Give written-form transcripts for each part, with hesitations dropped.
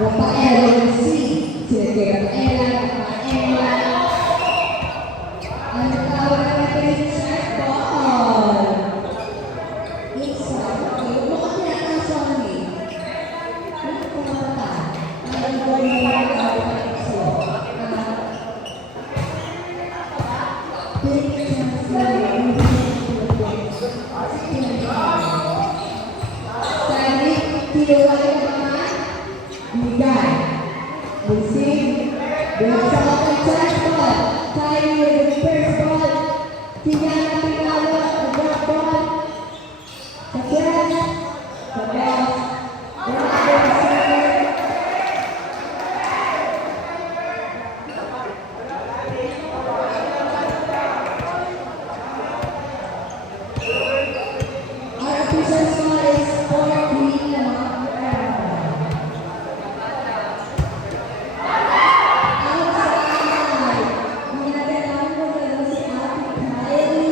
Rafael C. Sila kay Rafaela. Ang tawag natin yung shot ball. Isa. Okay, huwag mo kasi ang sorry. Ano kung mata? Ang ball mo na tawag na ito. Big chance na rin. Sari, tiwala naman. Bigay. Receive. Sa mga chance ball. Tayo with the first ball. Tingnan Pinalo. The drop ball. The catch. The pass. The receiver. Our official score is 4-3 naman. Outside. Ginagawa mo dalawa si Ate Kylie.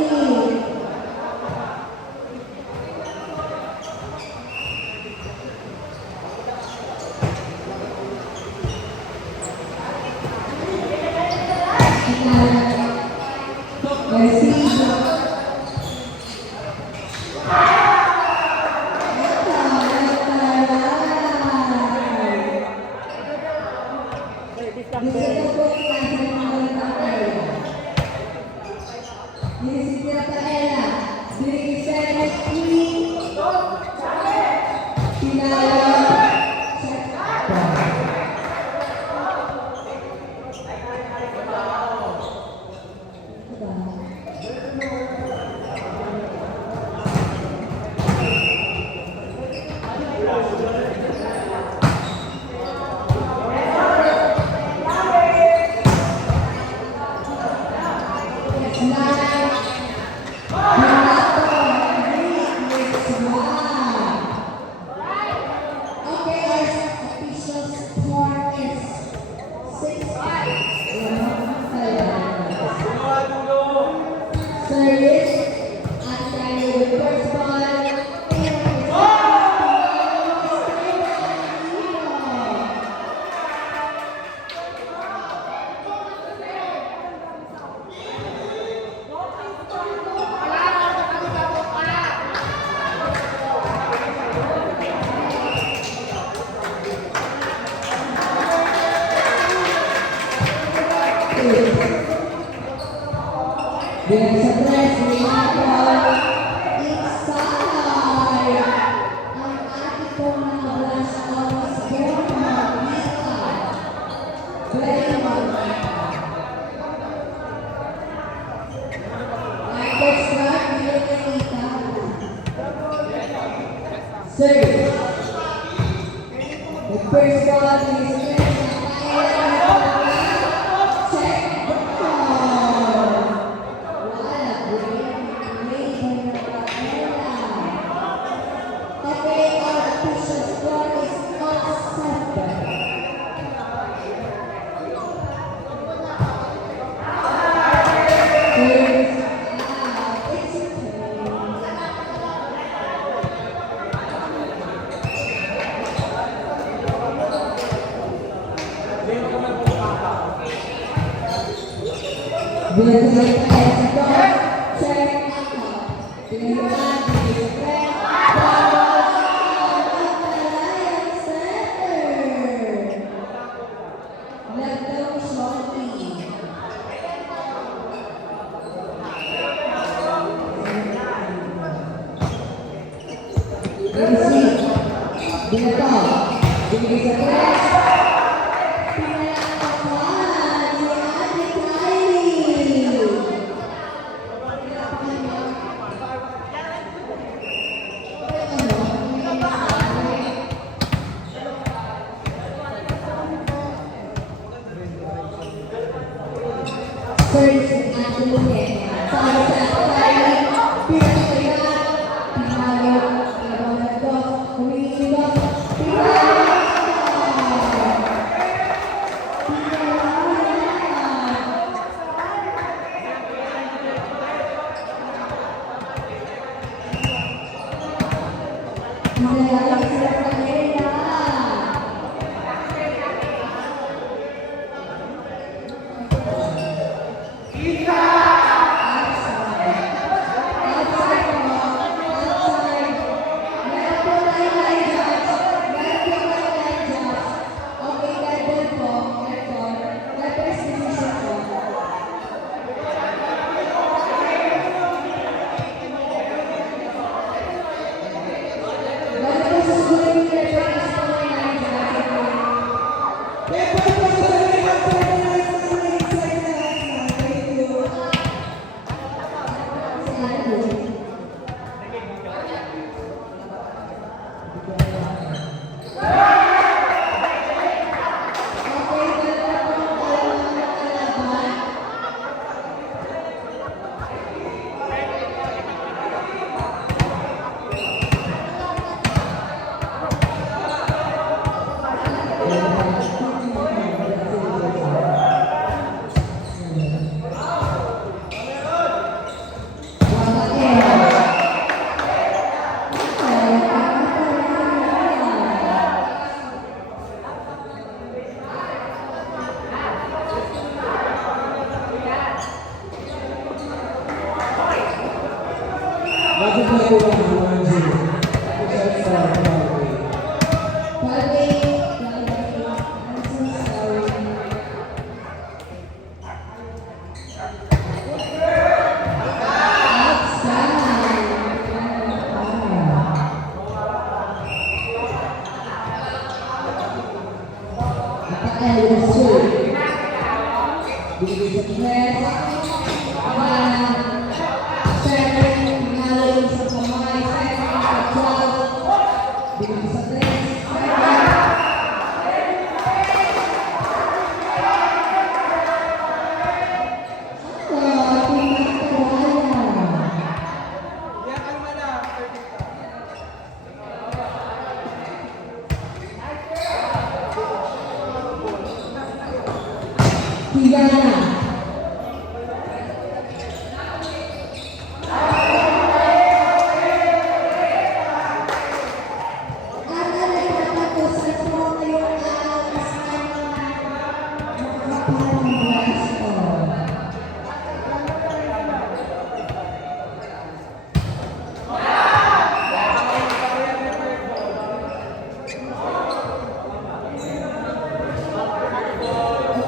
Bilang sa press, inside. Ang ating pong mga blush always born makita. Very much. Like that start, bilang nakita. Serve. The first ball is Bakit na po ang mga Jimmy? Shots sa Calgary.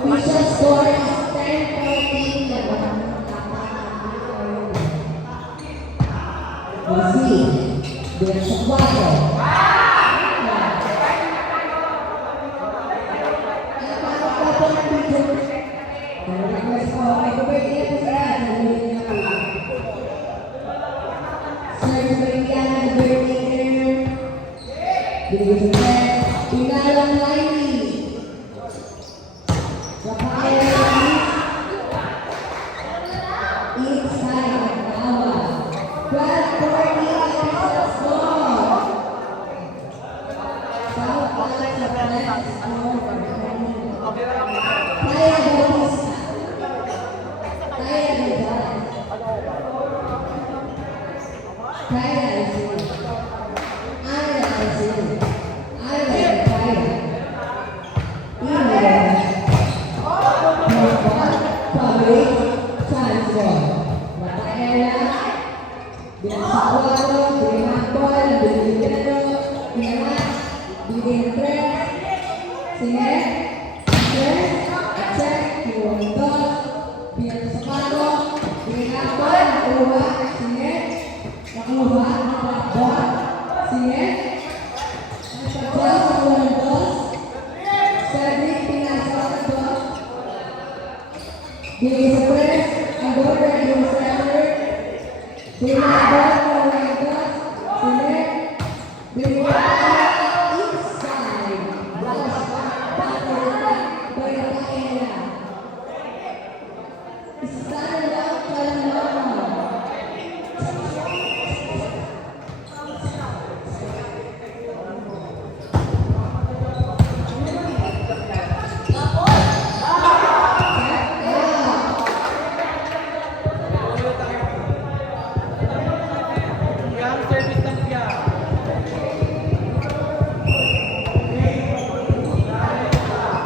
Official score is 10-14. Proceed. Dengan sekuat. Pinalang lagi. Inside power. 12-40 official score. South Alex Athletics score. Kaya Bautista. Kaya Gonzalez. Kaya Rizal. Ira Rizal. Ira Kaya. Ira. Public transfer. Rafaela. Dengan Sakuaro. Dengan Makbol. Dengan Lidero. Dengan Dengan Sinet. Cek. Kiwontos. Dengan Sakuaro. Dengan Makbol. Nakuha. Sinet. Nakuha. Makbol. Sinet. Nakapagpapos sa Kiwontos. Cedric Pinasok. Di Express, Anggota di Center, di Nabot, Orlandos, Sinet, di Inside, Blas, Patrita, Bertaela. Istana lang Kalamama.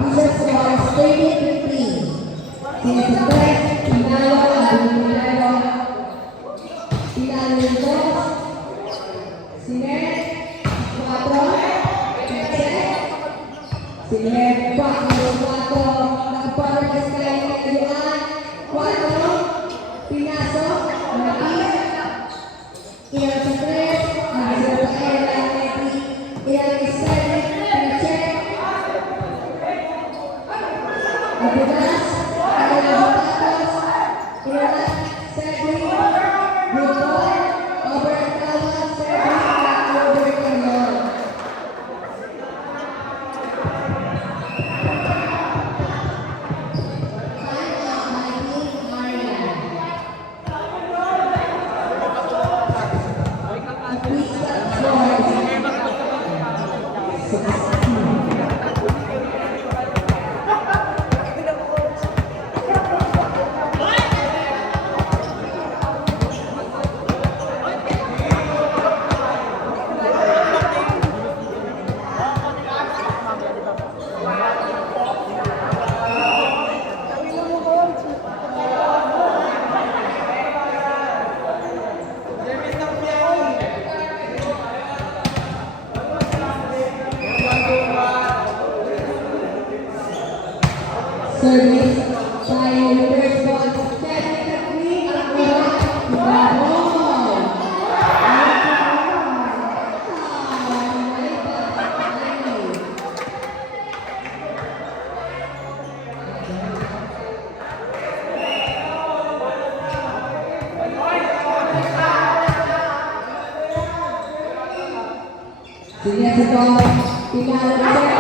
Official score is 30-15. Sinet, Pinalo, Adinero, Pinalo Lindos, Sinet, 4, Cek, Sinet, 4, Nakaparas kay Kayuan, 4, Pinasok, Matis, Ilang sa 3, Nagsilapaela, Neti, Ilang Isel, Pinacek, Abudas, Ilang Tatos, Ilang Cedric, Butol, Obertawa, Cedric, Obertawa. Service by reverse ball. Technically, bravo! Sige, ito. Pinalo na siya.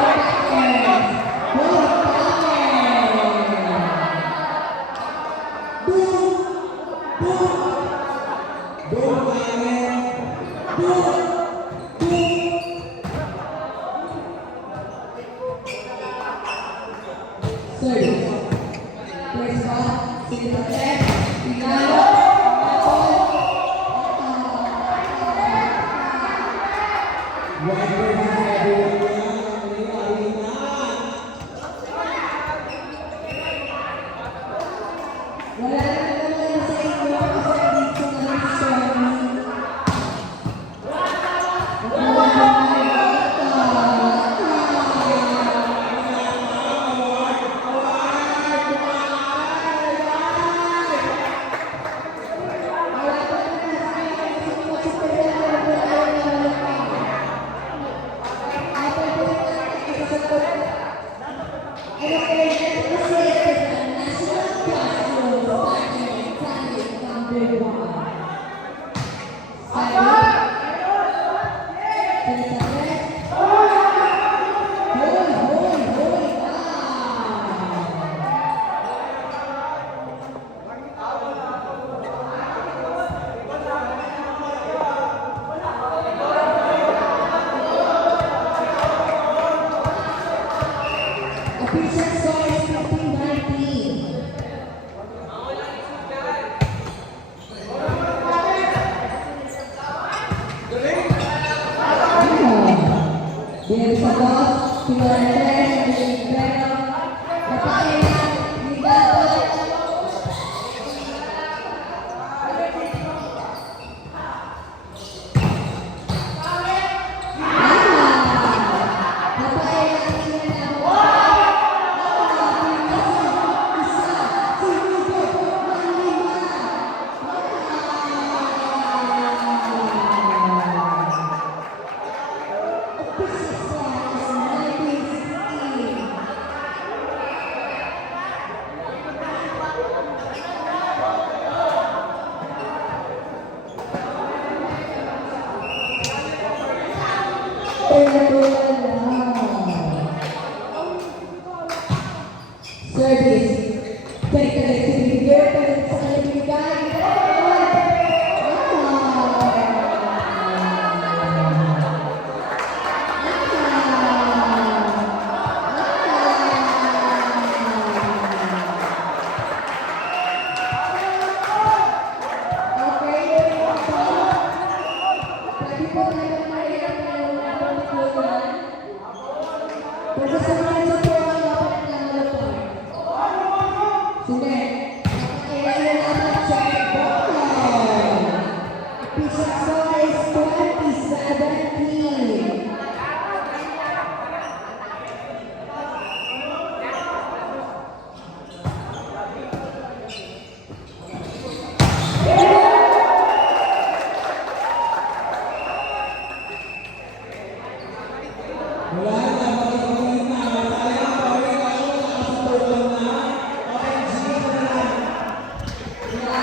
Service. First ball. Sige, pinalo. White versus everyone yan. Arena. Wala naman sa inyo kasi dito na lang sa amin. Official score is 15-19. Bien, Santos, Filadelfia, Impero, Papaya, Ligado. Service. Balik sa bibigyan, balik sa kalibigay. Wala na, balik na. Sayang, balik ako. Nakasatulong na.